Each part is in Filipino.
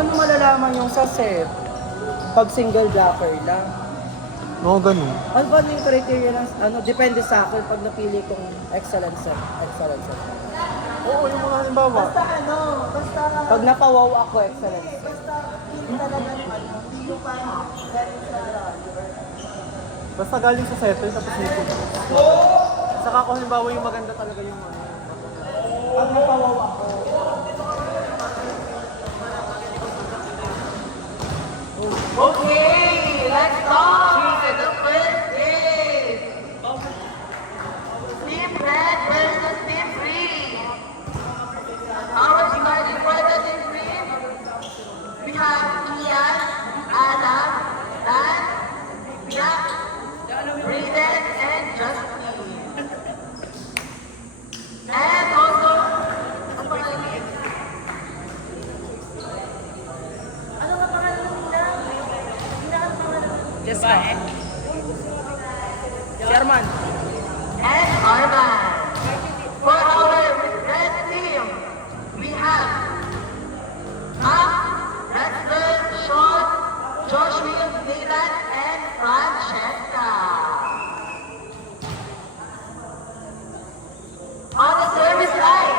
Paano malalaman yung sa set? Pag single blocker lang. Oo, ganun. Ano ba yung criteria ng, depende sa akin pag napili kong excellent set. Excellent set. Oo, yung mga halimbawa. Basta... Pag napawaw ako, excellent set. Basta, hindi talaga hindi yung parang galing sa Basta galing sa settle, tapos may puno. Saka kung halimbawa yung maganda talaga yung ano. Pag napawaw ako. Okay, let's start the first game. Team Red versus Team Green. Our starting for the Team Green, we have Ian, Adam, Dan, Jack, Brayden, and Justin. And also, ang pangalan? Ano nga pangalan nila? Yes, ba? Sherman. And Arman. For our red team, we have Mac, Wrestler, Sean, Joshua, Dylan, and Francesca. On the service line,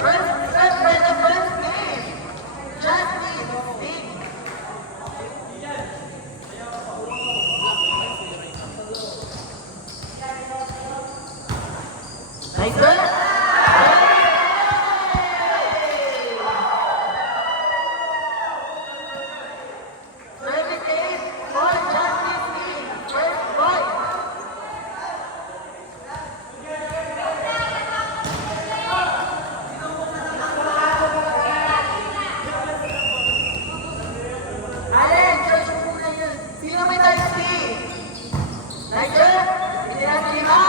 first set for the first game, Justin Singh. Nice work. Service ace for Justin Singh. First point. Allen, Josh muna yun. Sino may type C? Nice work. Hindi natin lima.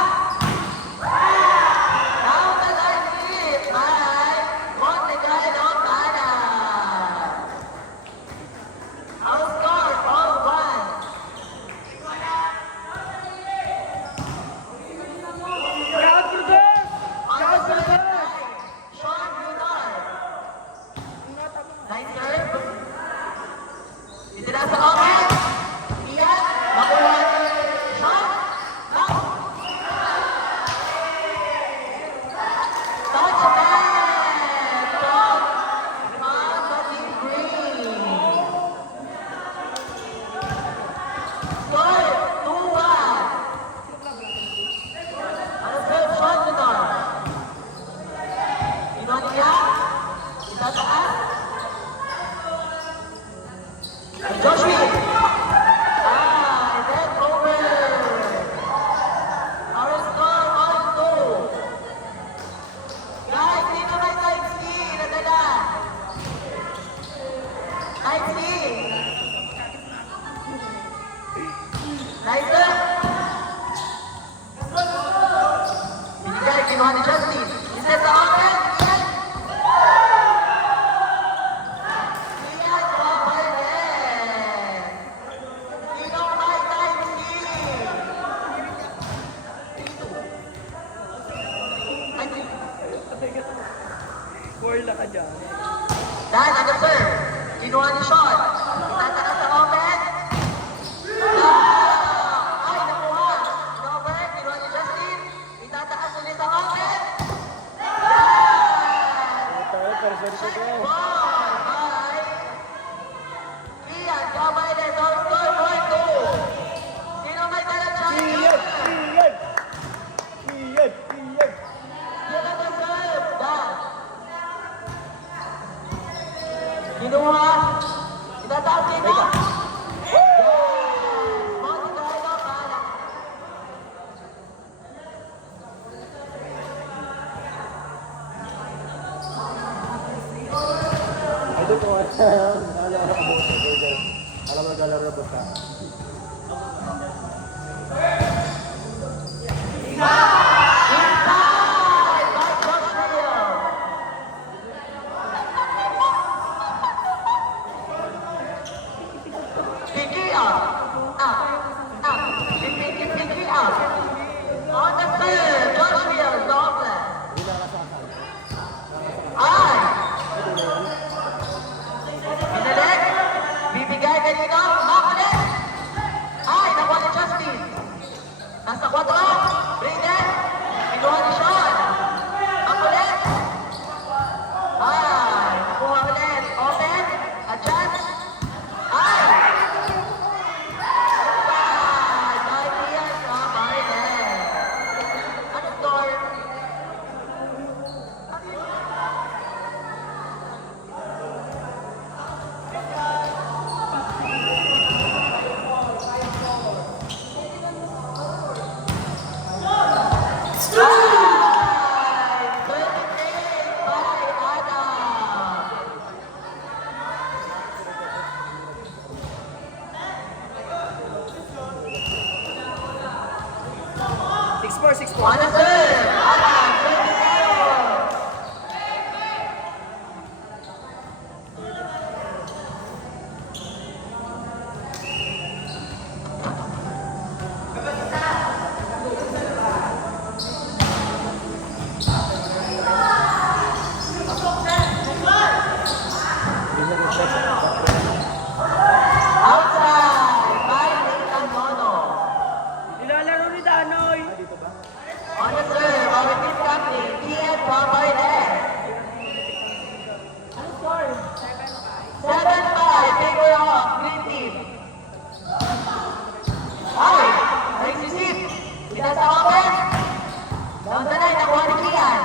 Now the line is by Montegal Ocana. Our score all one. On the second line, Sean Brunar. Nice serve. Itira sa open. Ian, makuha ni Sean. Now. Touchdown from the Team Green. Score 2-1. Ano serve shot nito? Ino niya? Itataas? Ay, Joshua! And then over. Our score on 2. Guys, sino may type C na dala? Type C. Nice work. Binigay, kinuha ni Justin. Iset sa open. Ian. Ian, kapal din. Sino may type C? Wala ka dyan. Dan, ano sir? Kinuha ni Sean. Itataas sa open. Ay, nakuha. Over, kinuha ni Justin. Itataas ulit sa open. Ball by Ian Cabayles. Our score 4-2. Sino may dalang champion? Sino na serve? Dan. Kinuha. Itataas dito. Montigallo, Ocana. Ito po, alam mo galaro ba ka? Inside by Joshua. Pinky up. Pinky up. On the third, Joshua Douglas. Ay. nakuha ni Kian.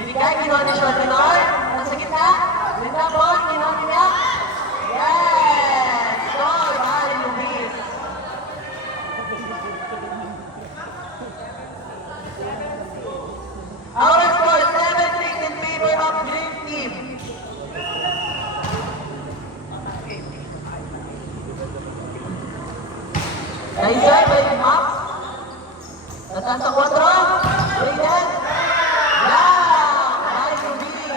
Binigay, kinuha ni Sean Minor. Nasa gitna. Ganda po, kinuha ni Mia. Yes! Score by Luis. Our score, 7-6 in favor of Green Team. Razer, by Max. Nataas sa 4. Raiden. Lang! By Luis.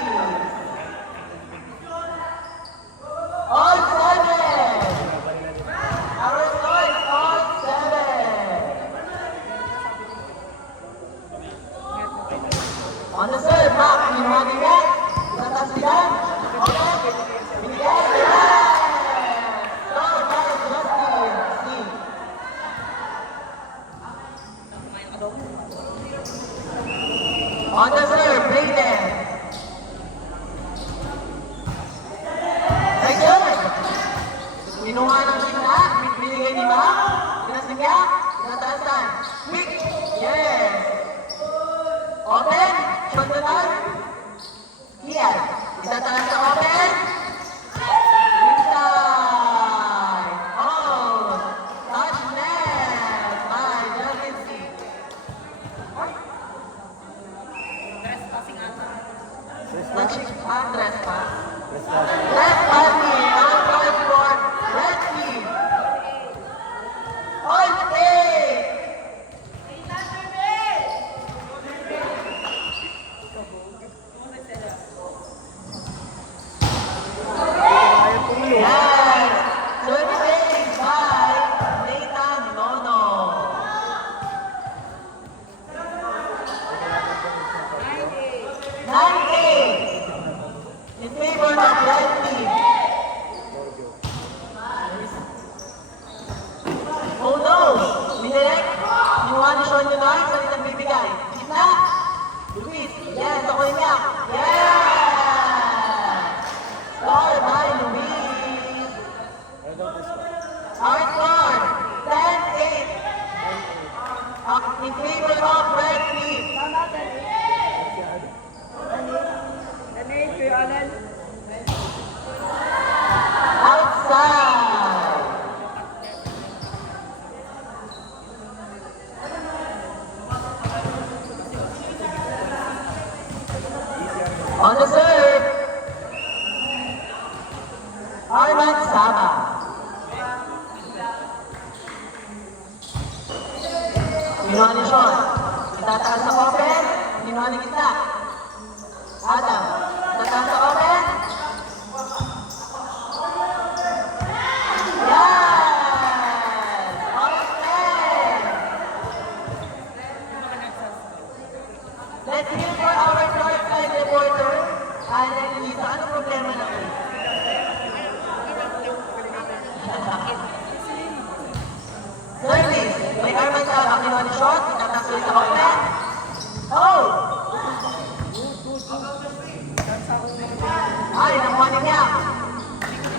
All 7. Our score is all 7. On the serve, Max. Kinuha ni Max. Nataas nila. Okay. Binigay. Yes! Score by Justin. Steve. On the serve, Brayden. Ranger. Kinuha ng gitna, binigay ni Mac. Pinasigya, pinataasan. Quick. Yes. Open. Shot the ball. Kian. Itataas sa open. Inside. Oh. Touch net by Jalinski. Touching trespass. Trespassing. Now point for red team. Point eight. Yes. Service by Nathan Nono. In favor of red team. Oh no! Binirek. Kinuha ni Sean Leonard. Saan itang bibigay? Gitna. Luis. Yes, ako yung niya. Yes! Score by Luis. Our score, 10-8. In favor of red team. Outside. On the serve, Arman Saba. Kinuha ni Sean. Itataas sa open. Kinuha ni gitna. Adam. Itataas sa open. Yes! Open! Let's hear for our north side reporter. Alan Lisa, ano problema na po? Service. May Arman Saba. Kinuha ni Sean. Itataas ulit sa open. Oh! Ay, nakuha ni Mia.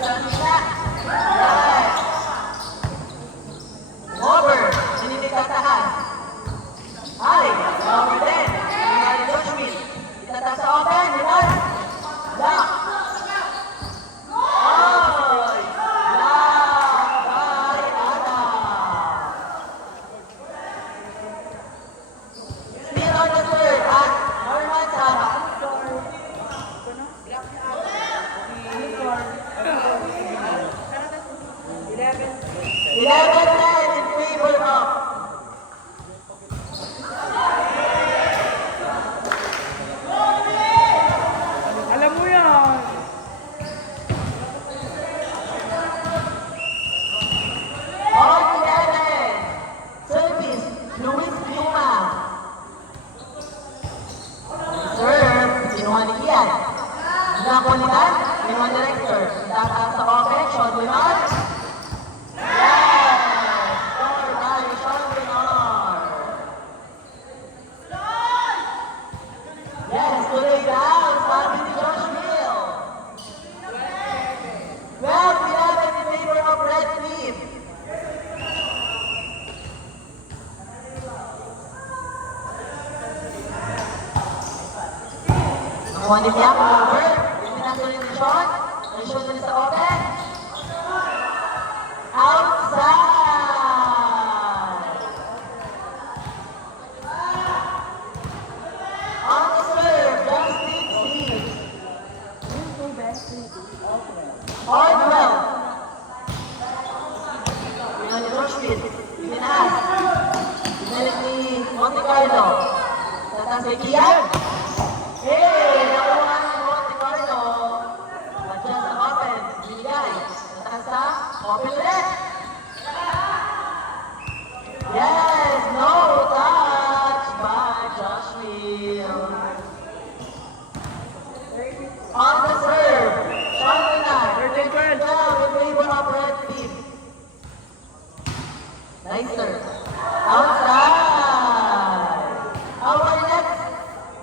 Yes. Over. Sinitig tatahan. Ay, over din. Kinuha ni Josh Smith. Itataas sa open. Minor. Lock. Oy! Lock by Adam. Still on the third at Arman Saba. 11-10 in favor of. Alam mo yan. All 11. Service, Luis Pluma. Serve, kinuha ni Kian. Nakuha ni Dan, kinuha ni Rector. Tataas sa open, Sean Leonard. Yes! Score by Sean Leonard. Yes, tuloy daw, sabi ni Josh Mill. 12-11 in favor of red team. Kinuha ni Piang over. Pinasulit ni Sean. Shoot ulit sa open. Outside! On the serve, Justin C. Ordwell. Pinuha ni Rushkin. Pinaas. Pinalit ni Monte Carlo. Tatas kay Kian. Nakuha ni Monte Carlo. Adjust sa open. Bigay. Tatas sa open ulit. Yes, no touch by Josh Will. On the serve, Sean Bernard. In favor of red team. Nice serve. Outside. Our next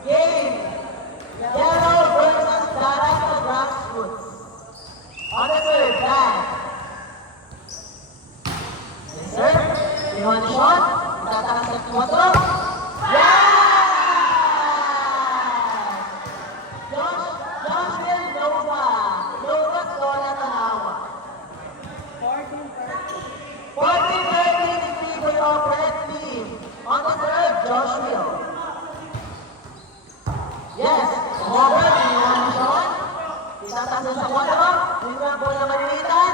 game. Yellow versus Darata Grassroots. On the serve, Dan. Yes, sir. Kinuha ni Sean. Tataas sa 4. Yes! Josh Villanova. Lucas Lola Tanawa. 14-13 in favor of red team. On the serve, Josh Will. Yes, over. Kinuha ni Sean. Itataas sa 4. Yung mga bola malilitan.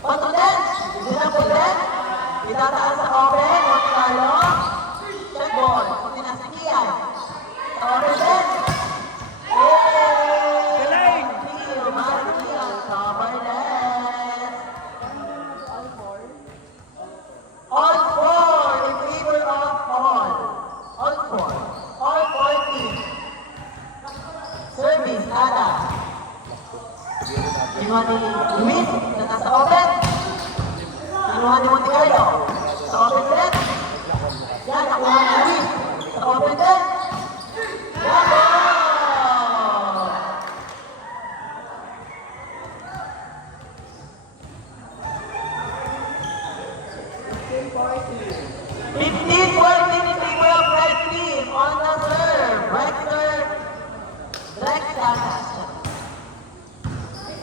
Patulan. Hindi na pulan. Itataas sa open. Monte Carlo. Check ball. Putinas ni Kian. Sa open din. Galing! Mark Kian. Cover net. All four in favor of all. All four. All 14. Service, nada. Kinuha ni Luis. Itataas sa open. Kinuha ni Monte Carlo. Sa open ulit. Yan, nakuha ni Luis. Sa open din. Yan, goal! Fifteen 14 in favor of red team. On the serve. Rex Danas.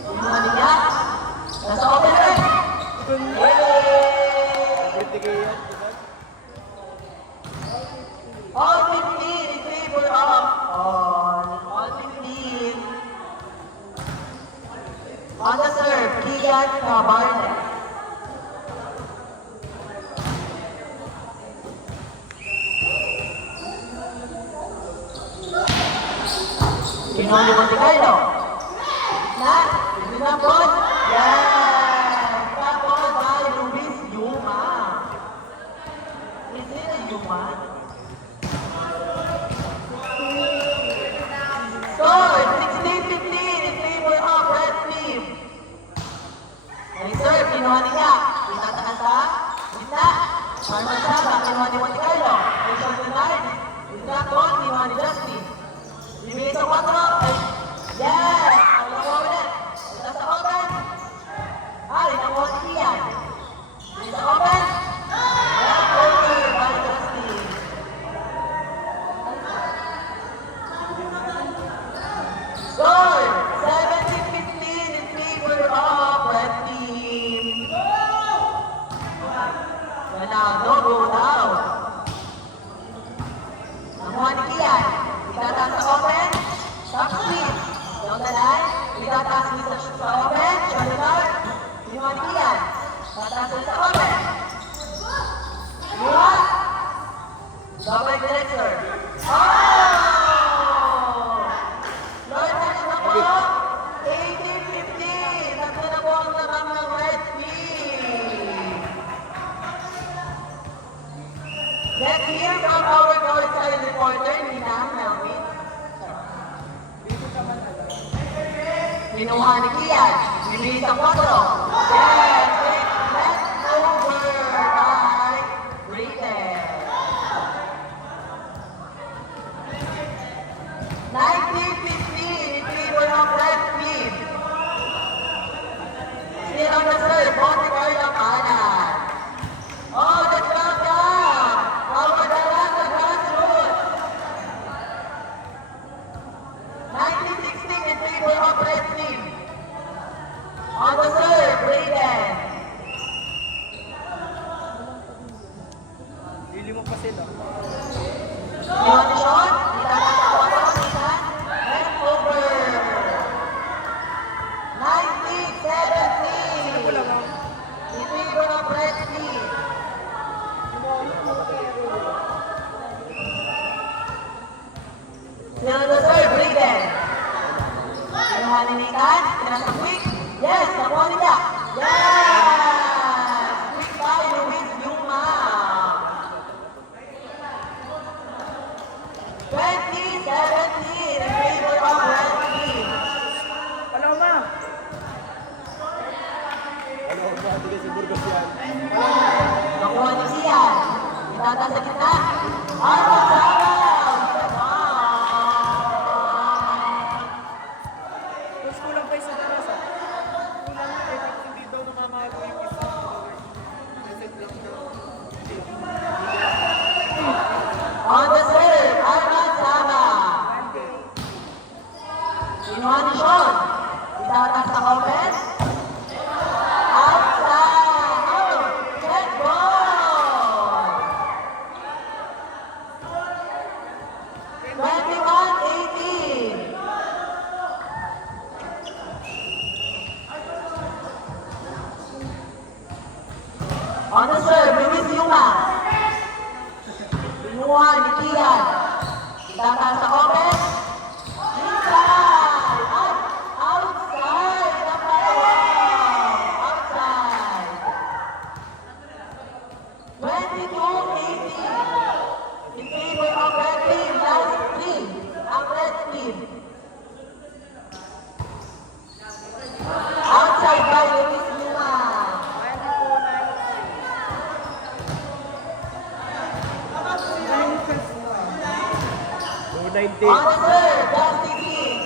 Kinuha niya. Nasa open ulit. All 15 in favor of all 15. On the serve, Keegan Cabarne. Kinuha ni Monte Carlo. Hindi na ball. Yes! Tapos by Luis Yuma. Is it a Yuma? Score 16-15 in favor of red team. Nice serve, kinuha niya. Itataas sa gitna. Marman Saba, kinuha ni Monte Carlo. Rachel Bernard. Gitna ko, kinuha ni Justin. Bibili sa 4. Yes! Ang nakuha ulit. Ito sa open. Nakuha si Kian. Bibili sa open. Yes, over by Justin. Score 17-15 in favor of red team. Ganado, go down. Nakuha ni Kian. Itataas sa open. Top speed. Down the line. Itataas sa open. Shot it out. Kinuha ni Kian. Tataas sa open. Kinuha. Double director. Lord, ano na po? 18-15. Tatlo na po ang lamang ng red team. Let's hear from our courtside reporter, Nina Melvin. Kinuha ni Kian. Bibili sa 4. Yes! Left over by Brayden. 19-15 in favor of red team. Still on the serve, Monte Carlo Kanan. Oh, that's welcome! Our Darata Grassroots. pa sila. Kinuha ni Sean. Itatatawa ko isang red over. 19-17. Sino ko lang ang In favor of red team. Sino to serve? Brigden. Kinuha ni Nathan. Kinasa quick. Yes, nakuha niya. Yes! Quick by Luis Yuma. 20-17 in favor of red team. Paloma! Paloma, hindi si Burgos yan. Nakuha ni Sian. Itata sa gitna. Arnold Sabaw! Tapos kulang pa isa na sa. Kulang na eh, tapos hindi daw namamalo yung isa. Reset lang daw. On the serve, Arnold Sabaw. Kinuha ni Sean. Itata sa offense. Outside! Oh! Net ball! 21-18. On the serve, Luis Yuma. Kinuha ni Kian. Itata sa offense. Inside! Outside! Ang palawang! Outside! 22-18. In favor of red team. Last team. Ang red team. Outside by Luis Yuma. 2-19. On the serve, Dusty King.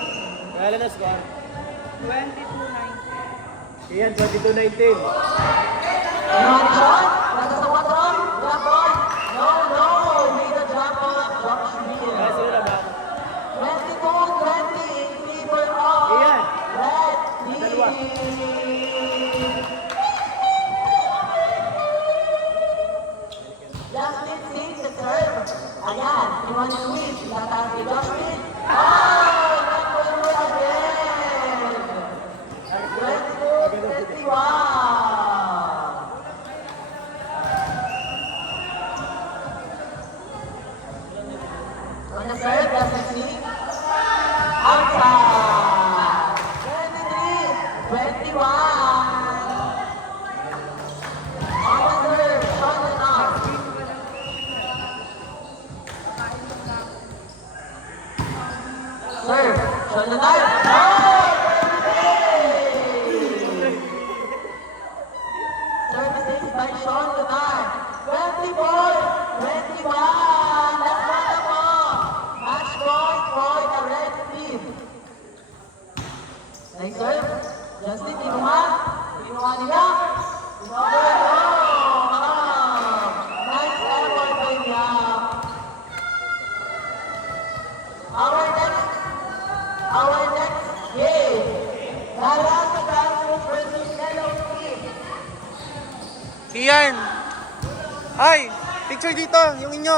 Kaya lang na score. 22-19. Iyan, 22-19. Kinuha ni Sean. Nasa sa watong. Drop ball. No. Made a drop ball. Drop Kaya shooter. sila na ba? 22-20 in favor of Iyan. red Dalawa. team. Justin Singh to serve. Ayan, kinuha ni Luis. Itataas ni Justin. Oh! Number again. 22-21. On the serve, Justin Singh. Outside. 23-21. On the serve, Sean Leonard. Serve, Sean Leonard. Oh! Services by Sean Leonard. 24-21. Last one na po. Match point for the red team. Nice serve. Justin, kinuha. Kinuha nila. Kinuha. Nice effort by Yam. Our next game. Dallas Advanced versus Yellow Team. Iyan! Ay! Picture dito! Yung inyo!